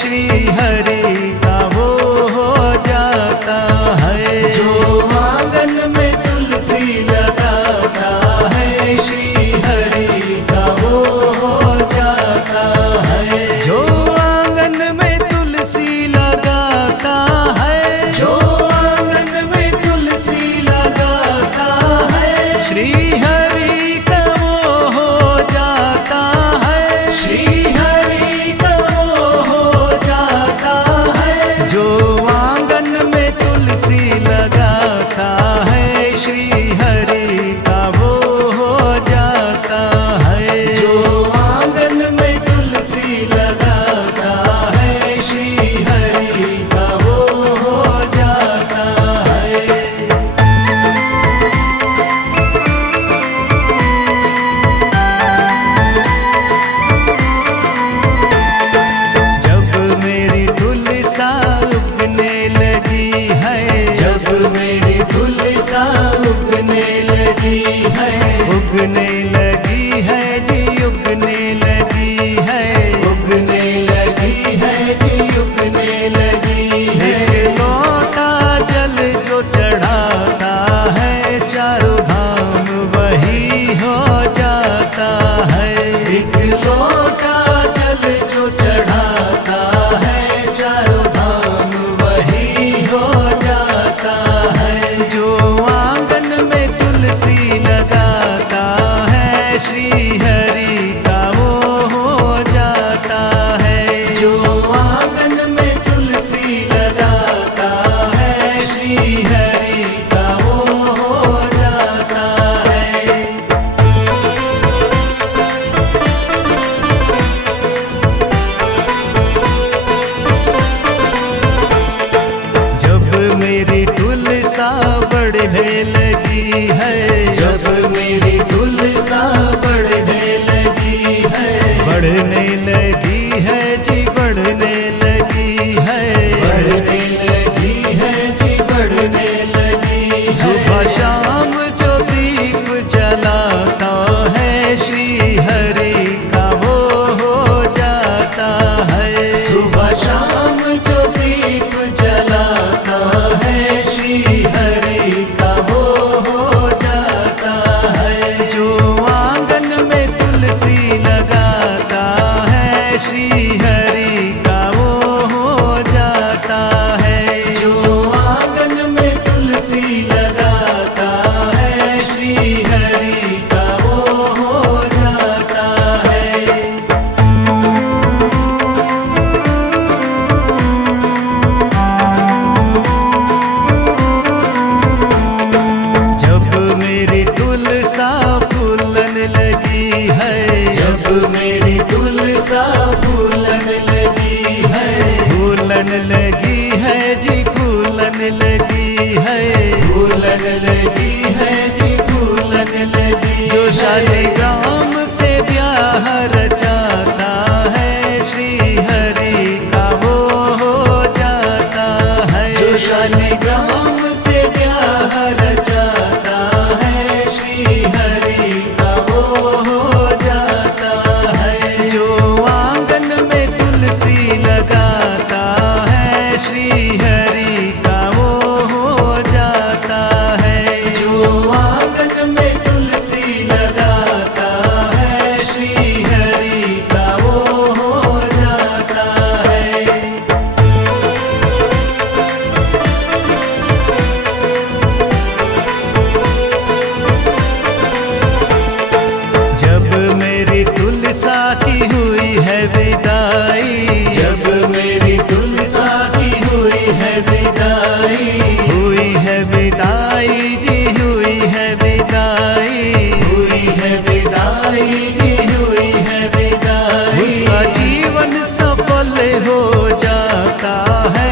श्री हरि का वो हो जाता है। जो आंगन में तुलसी लगाता है, श्री हरि का वो हो जाता है। जो आंगन में तुलसी लगाता है, जो आंगन में तुलसी लगाता है, श्री हरि का वो हो जाता है। श्री हरि का वो हो जाता है। जो आंगन में तुलसी लगाता है, श्री हरि का वो हो जाता है। जो आंगन में तुलसी लगाता है, श्री हरि का वो हो जाता है। जब मेरी तुलसा उगने लगी है, जब मेरी तुलसा उगने लगी है, उगने लगी है जी, उगने लगी है, उगने लगी है जी, उगने लगी है। एक लोटा जल जो चढ़ाता है, चारों धाम वही हो जाता है। एक लोटा जल जो चढ़ाता है, चारों धाम वही हो जाता है। जो आंगन में तुलसी लगाता है, श्री हरि का वो हो जाता है। जो आंगन में तुलसी लगाता है, श्री हरि का वो हो जाता है। जब मेरी तुलसा बढ़ने लगी है, जब मेरी तुलसा बढ़ने लगी है, बढ़ने लगी है जी, बढ़ने लगी है, बढ़ने लगी है जी, बढ़ने लगी है। सुबह शाम जो दीप जलाता है, श्री हरि का वो हो जाता है। सुबह शाम जो दीप जलाता है, श्री हरि का वो हो जाता है। जो आंगन में तुलसी लगाता है, श्री हरि का वो हो जाता है। जो आंगन में तुलसी लगाता है, श्री हरि का वो हो जाता है। जब मेरी तुलसा फूलन लगी है, जब मेरी तुलसा फूलन लगी है, फूलन लगी है जी, फूलन लगी है, फूलन लगी है जी, फूलन लगी। जो शालिग्राम से ब्याह रचाता है, श्री हरि का वो हो जाता है। जो शालिग्राम से ब्याह रचाता है, श्री हरि का वो हो जाता है। जो आंगन में तुलसी लगाता है, श्री हरि का वो हो जाता है। जो आंगन में तुलसी लगाता है, श्री हरि का वो हो जाता है। जब मेरी तुलसा की हुई है विदाई, जब मेरी तुलसा की हुई है विदाई, हुई है विदाई जी, हुई है विदाई, हुई है विदाई जी, हुई है विदाई। उसका जीवन सफल हो जाता है,